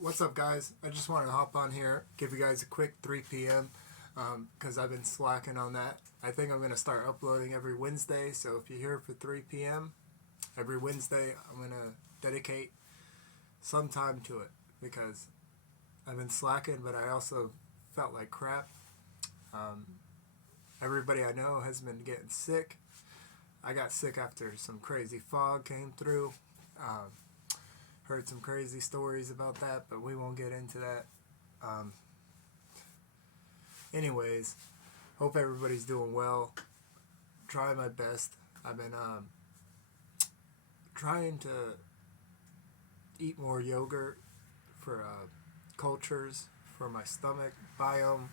What's up, guys? I just wanted to hop on here, give you guys a quick 3 p.m. Because I've been slacking on that. I think I'm going to start uploading every Wednesday, so if you're here for 3 p.m. every Wednesday, I'm going to dedicate some time to it because I've been slacking, but I also felt like crap. Um, Everybody I know has been getting sick. I got sick after some crazy fog came through. Um, Heard some crazy stories about that, but we won't get into that. Um, Anyways, hope everybody's doing well. Trying my best. I've been trying to eat more yogurt for cultures, for my stomach biome.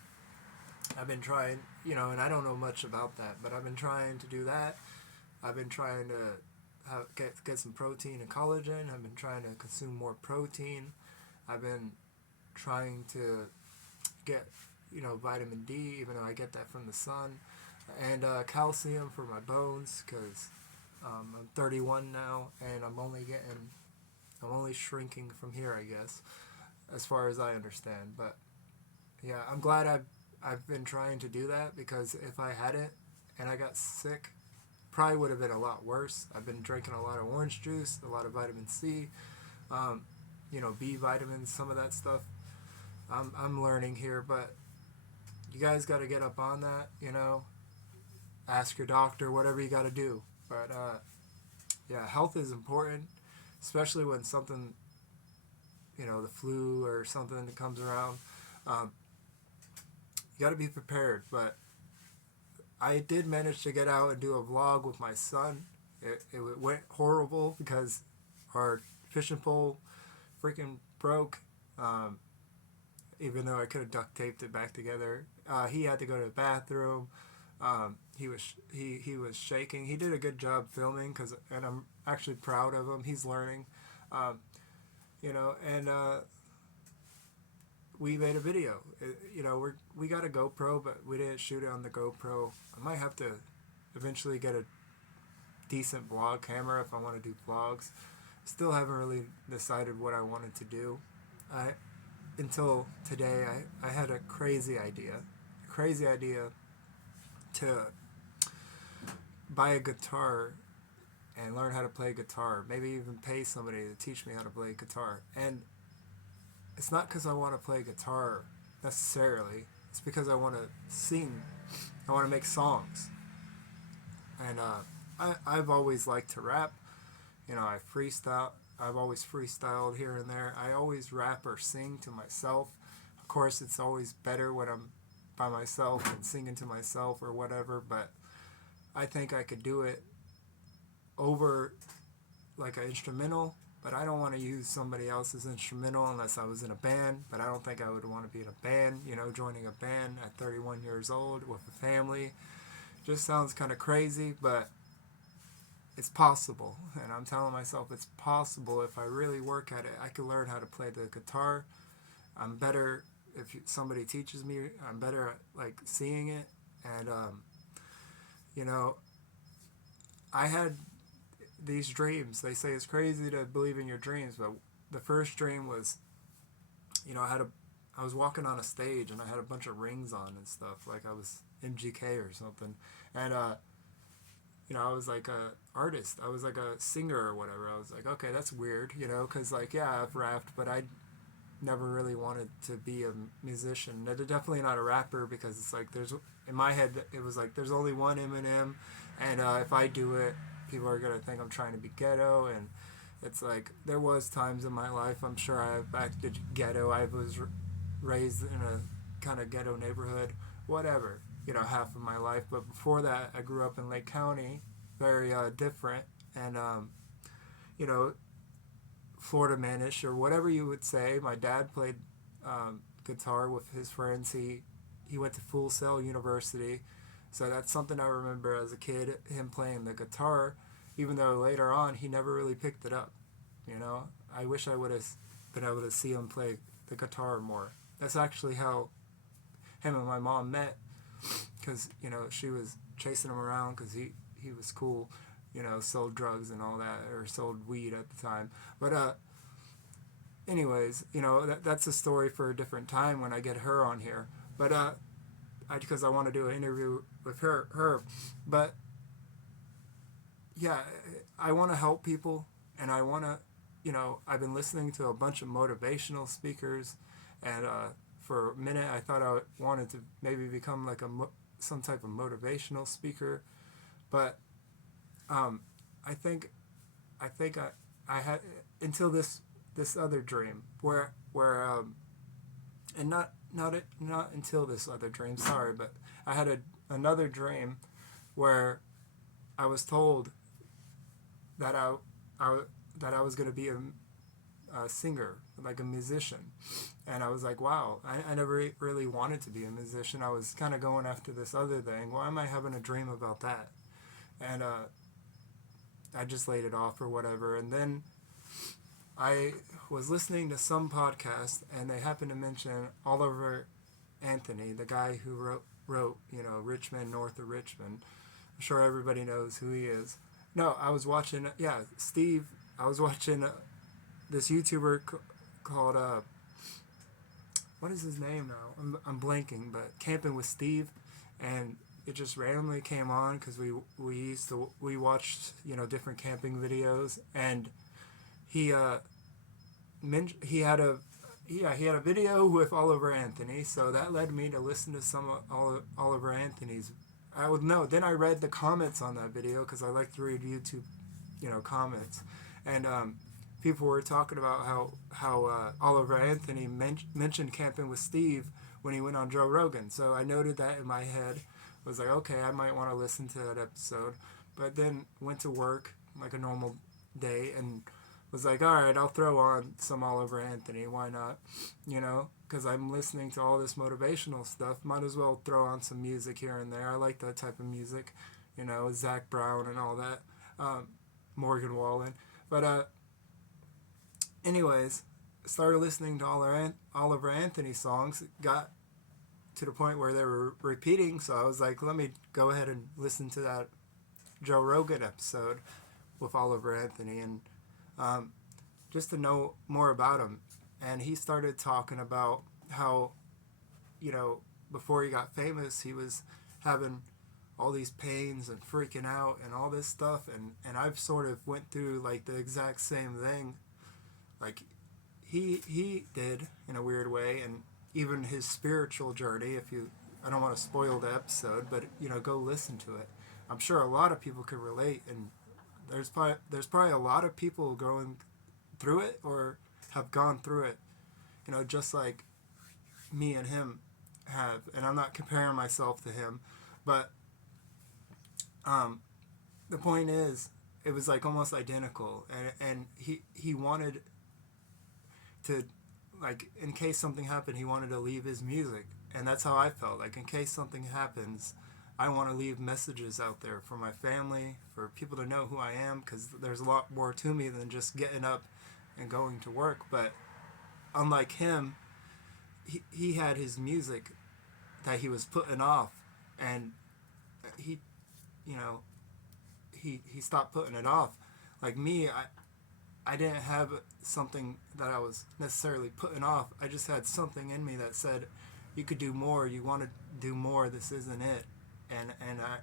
I've been trying, and I don't know much about that, but I've been trying to do that. I've been trying to get some protein and collagen. I've been trying to consume more protein. I've been trying to get, vitamin D, even though I get that from the sun, and calcium for my bones because I'm 31 now, and I'm only shrinking from here, I guess, as far as I understand. But yeah, I'm glad I've been trying to do that because if I hadn't and I got sick, probably would have been a lot worse. I've been drinking a lot of orange juice, a lot of vitamin C, um, B vitamins, some of that stuff. I'm learning here, but you guys got to get up on that. Ask your doctor, whatever you got to do. But yeah, health is important, especially when something, the flu or something that comes around. Um, you got to be prepared. But I did manage to get out and do a vlog with my son. It went horrible because our fishing pole freaking broke. Even though I could have duct taped it back together, he had to go to the bathroom. He was shaking. He did a good job filming and I'm actually proud of him. He's learning, um, and we made a video. We got a GoPro, but we didn't shoot it on the GoPro. I might have to eventually get a decent vlog camera if I want to do vlogs. Still haven't really decided what I wanted to do. I Until today, I had a crazy idea to buy a guitar and learn how to play guitar. Maybe even pay somebody to teach me how to play guitar. And it's not because I want to play guitar necessarily. It's because I want to sing. I want to make songs. And I've always liked to rap. I freestyle. I've always freestyled here and there. I always rap or sing to myself. Of course, it's always better when I'm by myself and singing to myself or whatever, but I think I could do it over like an instrumental, but I don't want to use somebody else's instrumental unless I was in a band, but I don't think I would want to be in a band, joining a band at 31 years old with a family. Just sounds kind of crazy, but it's possible, and I'm telling myself it's possible. If I really work at it, I can learn how to play the guitar. I'm better if somebody teaches me. I'm better at like seeing it, and you know I had these dreams. They say it's crazy to believe in your dreams, but the first dream was, I was walking on a stage and I had a bunch of rings on and stuff, like I was MGK or something, and I was like a artist. I was like a singer or whatever. I was like, okay, that's weird, because like, yeah, I've rapped, but I never really wanted to be a musician. Definitely not a rapper because it's like in my head it was like there's only one Eminem, and if I do it, people are gonna think I'm trying to be ghetto, and it's like there was times in my life I'm sure I've acted ghetto. I was raised in a kind of ghetto neighborhood, whatever, half of my life. But before that, I grew up in Lake County, very different, and you know, Florida manish or whatever you would say. My dad played guitar with his friends. He went to Full Sail University, so that's something I remember as a kid. Him playing the guitar, even though later on he never really picked it up. I wish I would have been able to see him play the guitar more. That's actually how him and my mom met, because she was chasing him around because he was cool, sold drugs and all that, or sold weed at the time. But anyways, that's a story for a different time when I get her on here. But because I want to do an interview with her. But yeah, I want to help people, and I want to, I've been listening to a bunch of motivational speakers, and for a minute I thought I wanted to maybe become like some type of motivational speaker, but um, I think I had until this other dream where and not until this other dream, sorry, but I had another dream where I was told that I that I was going to be a singer, like a musician. And I was like, wow, I never really wanted to be a musician. I was kind of going after this other thing. Why am I having a dream about that? And I just laid it off or whatever. And then I was listening to some podcast, and they happened to mention Oliver Anthony, the guy who wrote Richmond, North of Richmond. I'm sure everybody knows who he is. No, I was watching, Steve. I was watching this YouTuber called, what is his name now? I'm blanking, but Camping with Steve. And it just randomly came on because we watched, different camping videos. And he had a video with Oliver Anthony, so that led me to listen to some of Oliver Anthony's. Then I read the comments on that video because I like to read YouTube, comments, and people were talking about how Oliver Anthony mentioned Camping with Steve when he went on Joe Rogan. So I noted that in my head. I was like, okay, I might want to listen to that episode, but then went to work like a normal day and was like, all right, I'll throw on some Oliver Anthony. Why not? Because I'm listening to all this motivational stuff. Might as well throw on some music here and there. I like that type of music, Zach Brown and all that, Morgan Wallen. But anyways, started listening to Oliver Anthony songs. Got to the point where they were repeating, so I was like, let me go ahead and listen to that Joe Rogan episode with Oliver Anthony, and just to know more about him. And he started talking about how, before he got famous, he was having all these pains and freaking out and all this stuff. And I've sort of went through like the exact same thing. Like he did in a weird way. And even his spiritual journey, I don't want to spoil the episode, but, go listen to it. I'm sure a lot of people could relate, and there's probably a lot of people going through it or have gone through it, just like me and him have. And I'm not comparing myself to him, but the point is, it was like almost identical, and he wanted to, like, in case something happened, he wanted to leave his music, and that's how I felt. Like, in case something happens, I want to leave messages out there for my family, for people to know who I am, because there's a lot more to me than just getting up and going to work. But unlike him, he had his music that he was putting off, and he stopped putting it off. Like me, I didn't have something that I was necessarily putting off. I just had something in me that said, you could do more, you want to do more, this isn't it. And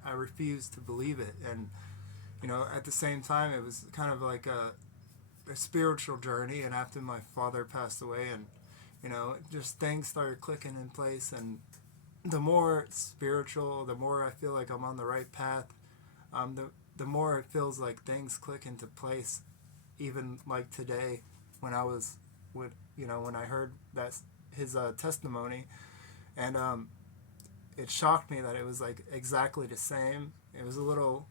I refused to believe it. And, at the same time, it was kind of like a spiritual journey. And after my father passed away, and, just things started clicking in place. And the more spiritual, the more I feel like I'm on the right path, the more it feels like things click into place. Even like today, when I was when I heard that his testimony, and it shocked me that it was like exactly the same. It was a little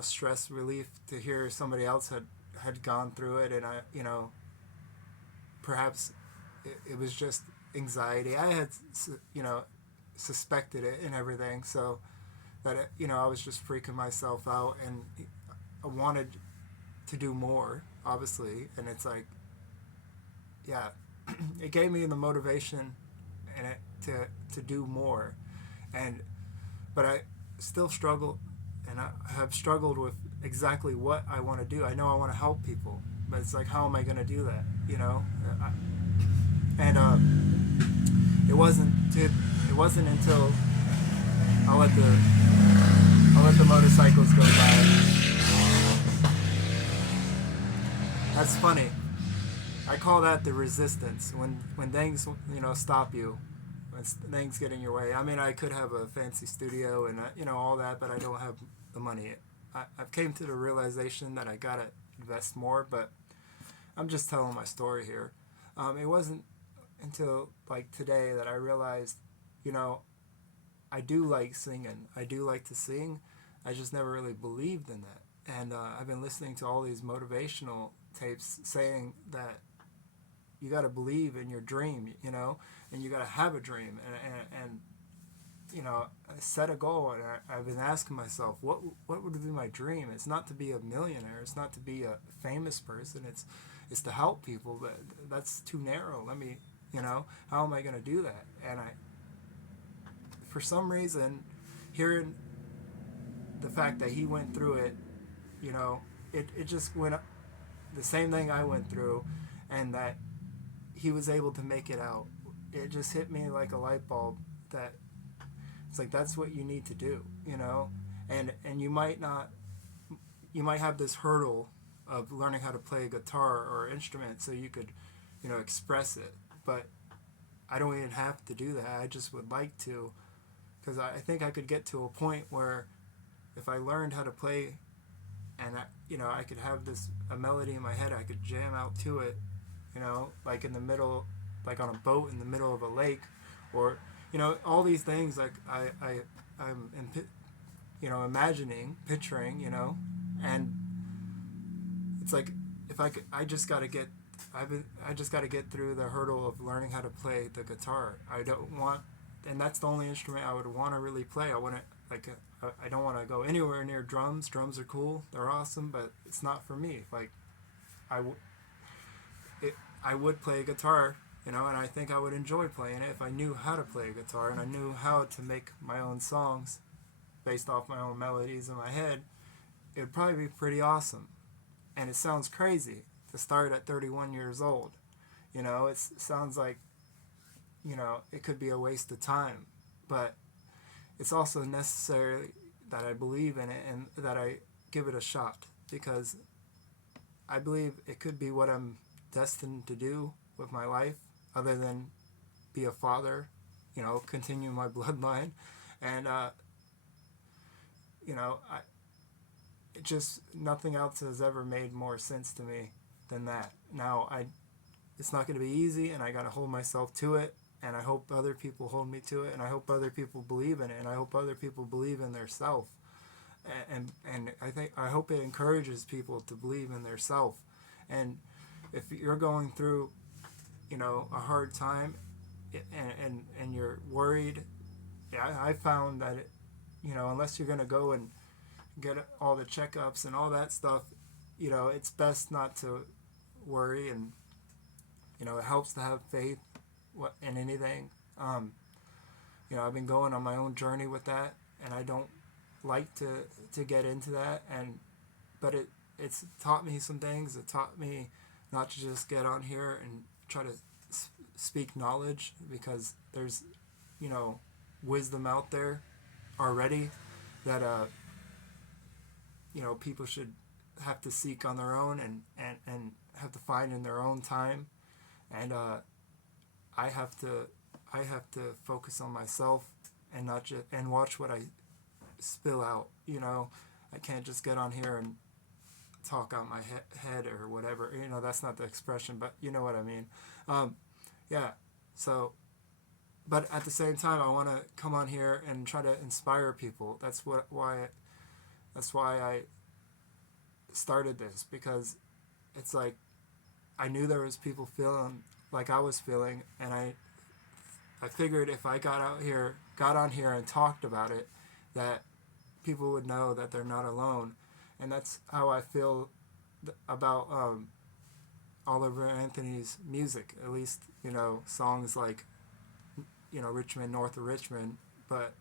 stress relief to hear somebody else had gone through it, and I perhaps it was just anxiety. I had suspected it and everything, so that I was just freaking myself out, and I wanted to do more, obviously. And it's like, yeah, it gave me the motivation and to do more. But I still struggle, and I have struggled with exactly what I want to do. I know I want to help people, but it's like, how am I gonna do that? You know, and it wasn't it wasn't until I let the motorcycles go by. That's funny. I call that the resistance. When things stop you, when things get in your way. I mean, I could have a fancy studio and all that, but I don't have the money. I've came to the realization that I gotta invest more, but I'm just telling my story here. It wasn't until like today that I realized, you know, I do like singing. I do like to sing. I just never really believed in that. And I've been listening to all these motivational tapes saying that you got to believe in your dream, and you got to have a dream. And set a goal. And I've been asking myself, what would be my dream? It's not to be a millionaire. It's not to be a famous person. It's to help people. But that's too narrow. How am I going to do that? And for some reason, hearing the fact that he went through it, it just went up, the same thing I went through, and that he was able to make it out. It just hit me like a light bulb that it's like that's what you need to do, and you might have this hurdle of learning how to play a guitar or instrument so you could, express it, but I don't even have to do that. I just would like to, because I think I could get to a point where if I learned how to play and I could have a melody in my head, I could jam out to it, like in the middle, like on a boat in the middle of a lake, or all these things like I'm imagining, picturing, and it's like if I just got to get I just got to get through the hurdle of learning how to play the guitar. I don't want, and that's the only instrument I would want to really play. I don't want to go anywhere near drums. Drums are cool, they're awesome, but it's not for me. Like I would play a guitar, and I think I would enjoy playing it if I knew how to play a guitar and I knew how to make my own songs based off my own melodies in my head. It would probably be pretty awesome. And it sounds crazy to start at 31 years old. It sounds like, it could be a waste of time. But it's also necessary that I believe in it and that I give it a shot, because I believe it could be what I'm destined to do with my life, other than be a father, continue my bloodline. And, it just, nothing else has ever made more sense to me than that. Now, it's not going to be easy, and I got to hold myself to it, and I hope other people hold me to it, and I hope other people believe in it, and I hope other people believe in their self. And I hope it encourages people to believe in their self. And if you're going through, a hard time, and you're worried, I found that unless you're going to go and get all the checkups and all that stuff, it's best not to worry, and it helps to have faith in anything. I've been going on my own journey with that, and I don't like to get into that, but it's taught me some things. It taught me not to just get on here and try to speak knowledge, because there's wisdom out there already that people should have to seek on their own and have to find in their own time. And I have to focus on myself and not just and watch what I spill out. I can't just get on here and talk out my head or whatever. That's not the expression, but you know what I mean. Yeah. So, but at the same time, I want to come on here and try to inspire people. That's why I started this, because it's like I knew there was people feeling like I was feeling, and I figured if I got on here and talked about it, that people would know that they're not alone. And that's how I feel about Oliver Anthony's music, at least, songs like, Richmond, North of Richmond, but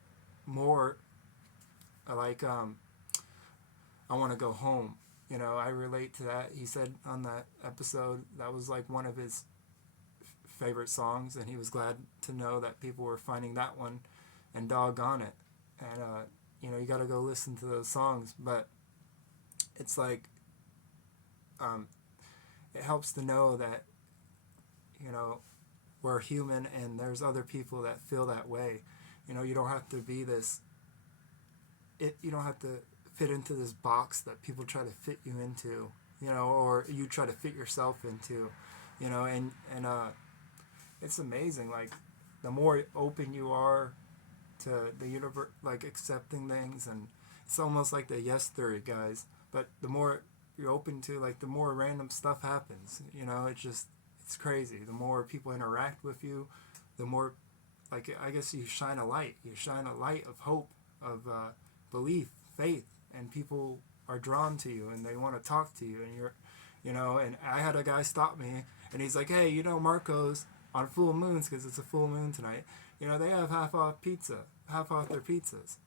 more like I Want to Go Home. I relate to that. He said on that episode that was like one of his favorite songs, and he was glad to know that people were finding that one and doggone it. And you got to go listen to those songs, but it's like it helps to know that we're human and there's other people that feel that way. You don't have to be this. You don't have to fit into this box that people try to fit you into, or you try to fit yourself into, and it's amazing. Like the more open you are to the universe, like accepting things, and it's almost like the yes theory, guys. But the more you're open to, like, the more random stuff happens. It's crazy. The more people interact with you, the more, like, I guess you shine a light. You shine a light of hope, of belief, faith, and people are drawn to you and they want to talk to you. And and I had a guy stop me and he's like, hey, Marco's on full moons, because it's a full moon tonight, they have half off their pizzas.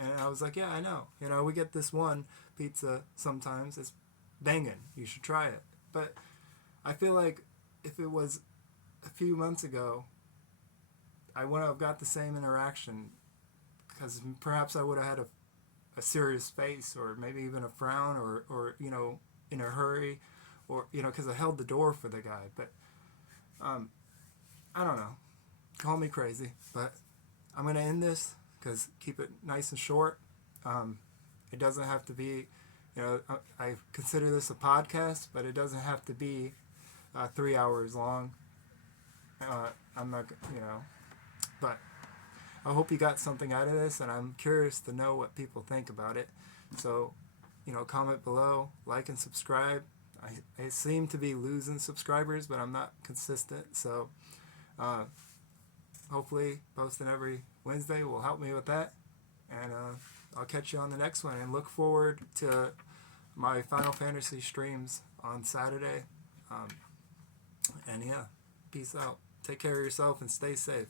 And I was like, yeah, I know. We get this one pizza sometimes. It's banging. You should try it. But I feel like if it was a few months ago, I wouldn't have got the same interaction, because perhaps I would have had a serious face, or maybe even a frown, or in a hurry, or because I held the door for the guy. But I don't know. Call me crazy, but I'm gonna end this, because keep it nice and short. It doesn't have to be, I consider this a podcast, but it doesn't have to be 3 hours long. I'm not, but I hope you got something out of this, and I'm curious to know what people think about it. So, comment below, like and subscribe. I seem to be losing subscribers, but I'm not consistent. So, hopefully posting every Wednesday will help me with that. And I'll catch you on the next one, and look forward to my Final Fantasy streams on Saturday. And yeah, peace out. Take care of yourself and stay safe.